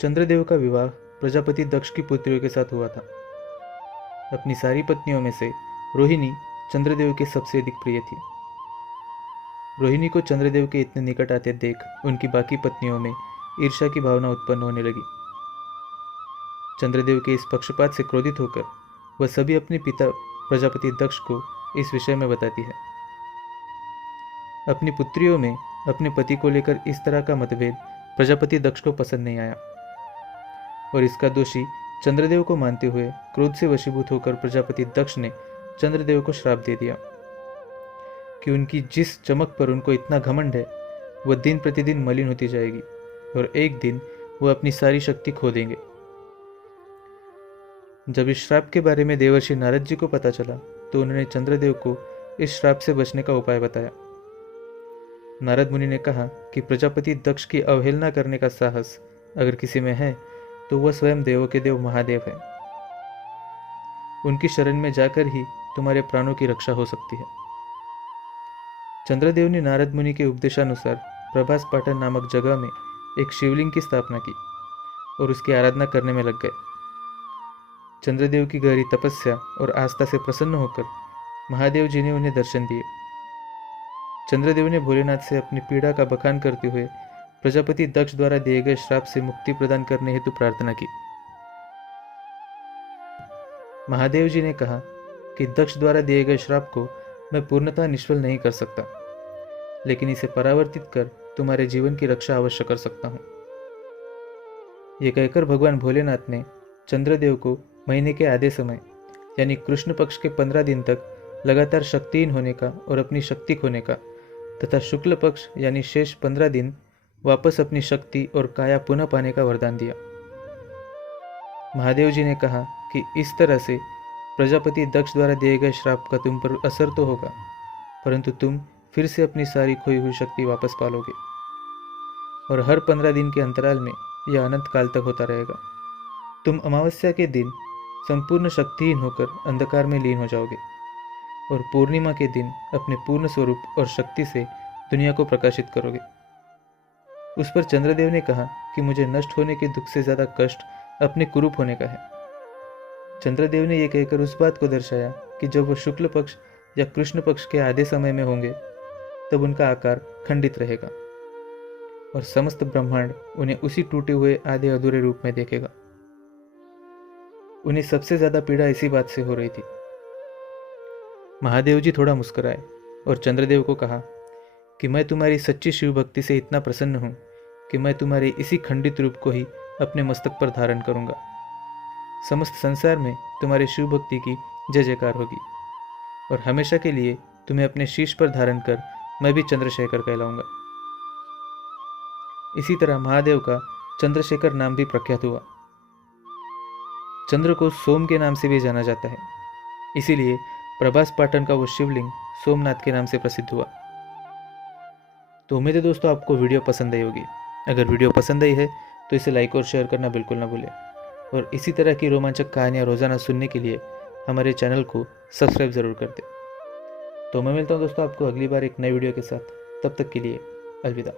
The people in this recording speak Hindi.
चंद्रदेव का विवाह प्रजापति दक्ष की पुत्रियों के साथ हुआ था। अपनी सारी पत्नियों में से रोहिणी चंद्रदेव के सबसे अधिक प्रिय थी। रोहिणी को चंद्रदेव के इतने निकट आते देख उनकी बाकी पत्नियों में ईर्ष्या की भावना उत्पन्न होने लगी। चंद्रदेव के इस पक्षपात से क्रोधित होकर वह सभी अपने पिता प्रजापति दक्ष को इस विषय में बताती है। अपनी पुत्रियों में अपने पति को लेकर इस तरह का मतभेद प्रजापति दक्ष को पसंद नहीं आया और इसका दोषी चंद्रदेव को मानते हुए क्रोध से वशीभूत होकर प्रजापति दक्ष ने चंद्रदेव को श्राप दे दिया कि उनकी जिस चमक पर उनको इतना घमंड है वह दिन प्रतिदिन मलिन होती जाएगी और एक दिन वह अपनी सारी शक्ति खो देंगे। जब इस श्राप के बारे में देवर्षि नारद जी को पता चला तो उन्होंने चंद्रदेव को इस श्राप से बचने का उपाय बताया। नारद मुनि ने कहा कि प्रजापति दक्ष की अवहेलना करने का साहस अगर किसी में है तो वह स्वयं देवों के देव महादेव है। उनकी शरण में जाकर ही तुम्हारे प्राणों की रक्षा हो सकती है। चंद्रदेव ने नारद मुनि के उपदेशानुसार प्रभास पाटन नामक जगह में एक शिवलिंग की स्थापना की और उसकी आराधना करने में लग गए। चंद्रदेव की गहरी तपस्या और आस्था से प्रसन्न होकर महादेव जी ने उन्हें दर्शन दिए। चंद्रदेव ने भोलेनाथ से अपनी पीड़ा का बखान करते हुए प्रजापति दक्ष द्वारा दिए गए श्राप से मुक्ति प्रदान करने हेतु प्रार्थना की। महादेव जी ने कहा कि दक्ष द्वारा दिए गए श्राप को मैं पूर्णतः निष्फल नहीं कर सकता, लेकिन इसे परावर्तित कर तुम्हारे जीवन की रक्षा अवश्य कर सकता हूं। यह कहकर भगवान भोलेनाथ ने चंद्रदेव को महीने के आधे समय यानी कृष्ण पक्ष के 15 दिन तक लगातार शक्तिहीन होने का और अपनी शक्ति खोने का तथा शुक्ल पक्ष यानी शेष 15 दिन वापस अपनी शक्ति और काया पुनः पाने का वरदान दिया। महादेव जी ने कहा कि इस तरह से प्रजापति दक्ष द्वारा दिए गए श्राप का तुम पर असर तो होगा, परंतु तुम फिर से अपनी सारी खोई हुई शक्ति वापस पालोगे और हर 15 दिन के अंतराल में यह अनंत काल तक होता रहेगा। तुम अमावस्या के दिन संपूर्ण शक्तिहीन होकर अंधकार में लीन हो जाओगे और पूर्णिमा के दिन अपने पूर्ण स्वरूप और शक्ति से दुनिया को प्रकाशित करोगे। उस पर चंद्रदेव ने कहा कि मुझे नष्ट होने के दुख से ज्यादा कष्ट अपने कुरूप होने का है। चंद्रदेव ने यह कहकर उस बात को दर्शाया कि जब वह शुक्ल पक्ष या कृष्ण पक्ष के आधे समय में होंगे तब उनका आकार खंडित रहेगा और समस्त ब्रह्मांड उन्हें उसी टूटे हुए आधे अधूरे रूप में देखेगा। उन्हें सबसे ज्यादा पीड़ा इसी बात से हो रही थी। महादेव जी थोड़ा मुस्कुराए और चंद्रदेव को कहा कि मैं तुम्हारी सच्ची शिव भक्ति से इतना प्रसन्न हूं कि मैं तुम्हारे इसी खंडित रूप को ही अपने मस्तक पर धारण करूंगा। समस्त संसार में तुम्हारे शिव भक्ति की जय जयकार होगी और हमेशा के लिए तुम्हें अपने शीश पर धारण कर मैं भी चंद्रशेखर कहलाऊंगा। इसी तरह महादेव का चंद्रशेखर नाम भी प्रख्यात हुआ। चंद्र को सोम के नाम से भी जाना जाता है, इसीलिए प्रभास पाटन का वो शिवलिंग सोमनाथ के नाम से प्रसिद्ध हुआ। तो उम्मीद है दोस्तों आपको वीडियो पसंद आई होगी। अगर वीडियो पसंद आई है तो इसे लाइक और शेयर करना बिल्कुल ना भूलें और इसी तरह की रोमांचक कहानियाँ रोजाना सुनने के लिए हमारे चैनल को सब्सक्राइब जरूर कर दें। तो मैं मिलता हूँ दोस्तों आपको अगली बार एक नई वीडियो के साथ। तब तक के लिए अलविदा।